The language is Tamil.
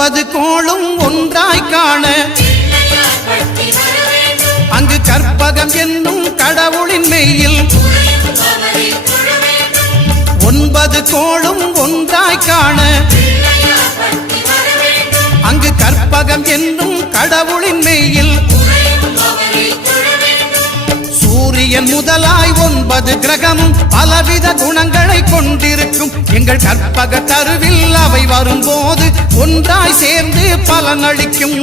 9 கோளும் ஒன்றாய் காண அங்கு கற்பகம் என்னும் கடவுளின் மெய்யில் 9 கோளும் ஒன்றாய் காண அங்கு கற்பகம் என்னும் கடவுளின் மெய்யில் சூரியன் முதலாய் 9 கிரகமும் பலவித குணங்களை கொண்டிருக்கும் எங்கள் கற்பக தருவில் அவை வரும்போது ஒன்றாய் சேர்ந்து பலனளிக்கும்.